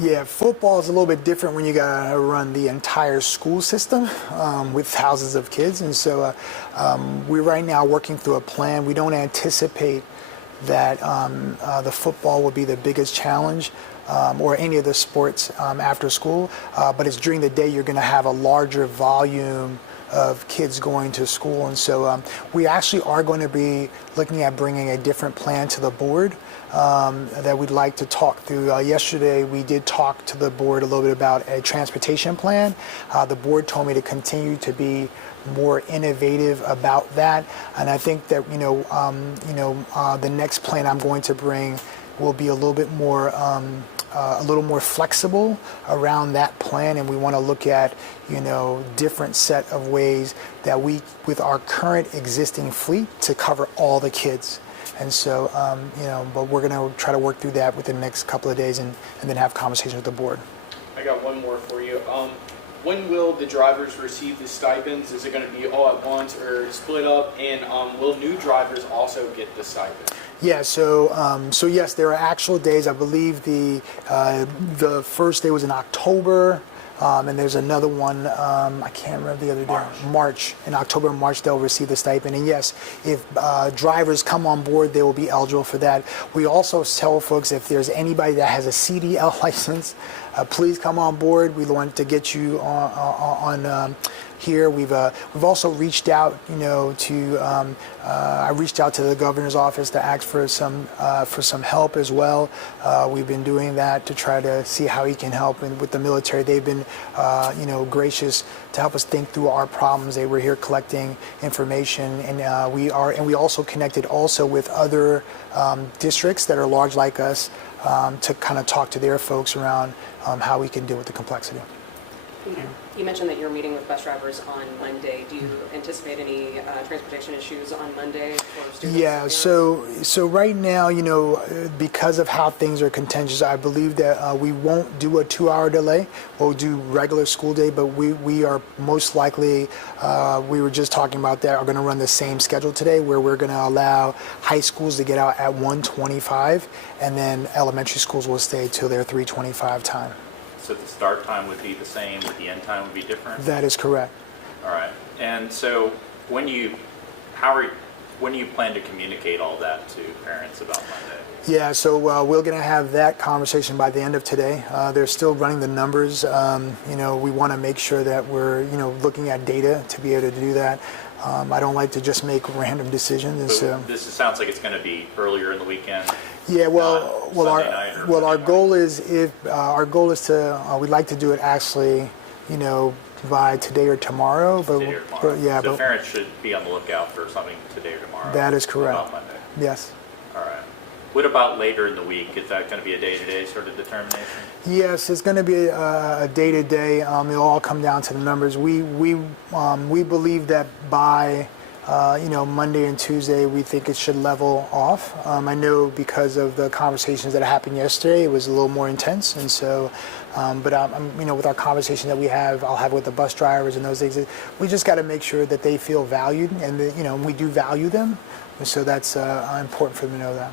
Yeah, football is a little bit different when you gotta run the entire school system with thousands of kids, and so we're right now working through a plan. We don't anticipate that the football will be the biggest challenge or any of the sports after school, but it's during the day you're going to have a larger volume of kids going to school, and so we actually are going to be looking at bringing a different plan to the board that we'd like to talk through. Yesterday we did talk to the board a little bit about a transportation plan. The board told me to continue to be more innovative about that, and I think that the next plan I'm going to bring will be a little bit more flexible around that plan, and we want to look at different set of ways that we, with our current existing fleet, to cover all the kids. And so, but we're going to try to work through that within the next couple of days, and then have conversations with the board. I got one more for you. When will the drivers receive the stipends? Is it going to be all at once or split up? And will new drivers also get the stipend? Yeah, so yes, there are actual days. I believe the first day was in October, and there's another one, I can't remember the other day. March. In October and March, they'll receive the stipend. And yes, if drivers come on board, they will be eligible for that. We also tell folks, if there's anybody that has a CDL license, please come on board. We want to get you on here. We've also reached out, I reached out to the governor's office to ask for some help as well. We've been doing that to try to see how he can help. And with the military, they've been, gracious to help us think through our problems. They were here collecting information, and we also connected also with other districts that are large like us to kind of talk to their folks around how we can deal with the complexity. You mentioned that you're meeting with bus drivers on Monday. Do you anticipate any transportation issues on Monday for students? Yeah, so right now, because of how things are contentious, I believe that we won't do a 2-hour delay. We'll do regular school day, but we are most likely, we were just talking about that, are going to run the same schedule today, where we're going to allow high schools to get out at 1:25, and then elementary schools will stay till their 3:25 time. So the start time would be the same, but the end time would be different? That is correct. All right. And so when do you plan to communicate all that to parents about Monday? Yeah, so we're going to have that conversation by the end of today. They're still running the numbers. We want to make sure that we're, looking at data to be able to do that. I don't like to just make random decisions. And so this sounds like it's going to be earlier in the weekend. Yeah, our goal is we'd like to do it actually, by today or tomorrow. But parents should be on the lookout for something today or tomorrow. That is correct. About Monday. Yes. All right. What about later in the week? Is that going to be a day-to-day sort of determination? Yes, it's going to be a day-to-day. It'll all come down to the numbers. We believe that by Monday and Tuesday, we think it should level off. I know because of the conversations that happened yesterday, it was a little more intense, and so. But with our conversation that I'll have with the bus drivers and those things, we just got to make sure that they feel valued, and that, we do value them. And so that's important for them to know that.